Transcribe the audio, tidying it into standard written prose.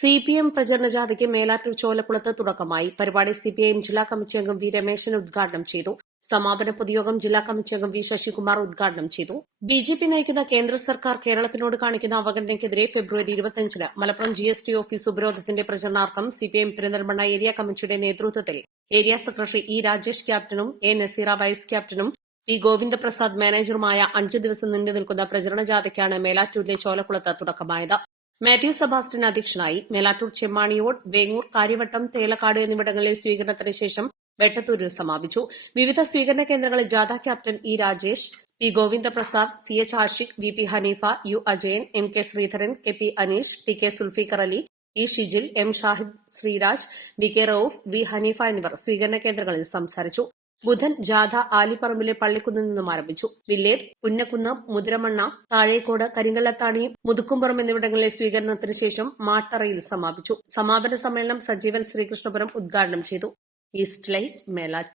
CPM പ്രചരണ ജാഥയ്ക്ക് മേലാറ്റൂർ ചോലക്കുളത്ത് തുടക്കമായി. പരിപാടി സിപിഐഎം ജില്ലാ കമ്മിറ്റി അംഗം വി രമേശൻ ഉദ്ഘാടനം ചെയ്തു. സമാപന പൊതുയോഗം ജില്ലാ കമ്മിറ്റി അംഗം വി ശശികുമാർ ഉദ്ഘാടനം ചെയ്തു. ബിജെപി നയിക്കുന്ന കേന്ദ്ര സർക്കാർ കേരളത്തിനോട് കാണിക്കുന്ന അവഗണനയ്ക്കെതിരെ ഫെബ്രുവരി 25-ന് മലപ്പുറം ജിഎസ്ടി ഓഫീസ് ഉപരോധത്തിന്റെ പ്രചരണാർത്ഥം സിപിഐഎം പെരിന്തൽമണ്ണ ഏരിയ കമ്മിറ്റിയുടെ നേതൃത്വത്തിൽ ഏരിയ സെക്രട്ടറി ഇ രാജേഷ് ക്യാപ്റ്റനും എ നസീറ വൈസ് ക്യാപ്റ്റനും പി ഗോവിന്ദപ്രസാദ് മാനേജറുമായ 5 ദിവസം നീണ്ടുനിൽക്കുന്ന പ്രചരണ ജാഥയ്ക്കാണ് മേലാറ്റൂരിലെ ചോലക്കുളത്ത് തുടക്കമായത്. മാത്യു സെബാസ്റ്റ്യൻ അധ്യക്ഷനായി. മേലാറ്റൂർ ചെമ്മാണിയോട്, വേങ്ങൂർ, കാര്യവട്ടം, തേലക്കാട് എന്നിവിടങ്ങളിലെ സ്വീകരണത്തിന് ശേഷം വെട്ടത്തൂരിൽ സമാപിച്ചു. വിവിധ സ്വീകരണ കേന്ദ്രങ്ങളിൽ ജാഥ captain E Rajesh, P Govindaprasad, C H Ashiq, V P Hanifa, U Ajayan, M K Sreedharan, K P Aneesh, T K Sulfiqar Ali, E Shijil, M Shahid Sreeraj, V K Rauf, V Hanifa എന്നിവർ സ്വീകരണ കേന്ദ്രങ്ങളിൽ സംസാരിച്ചു. ബുധൻ ജാഥ ആലിപ്പറമ്പിലെ പള്ളിക്കുന്നിൽ നിന്നും ആരംഭിച്ചു. വില്ലേർ, പുന്നക്കുന്ന്, മുതിരമണ്ണ, താഴേക്കോട്, കരിങ്കല്ലത്താണി, മുതുക്കുംപുറം എന്നിവിടങ്ങളിലെ സ്വീകരണത്തിന് ശേഷം മാട്ടറയിൽ സമാപിച്ചു. സമാപന സമ്മേളനം സജീവൻ ശ്രീകൃഷ്ണപുരം ഉദ്ഘാടനം ചെയ്തു. East live, Melattur.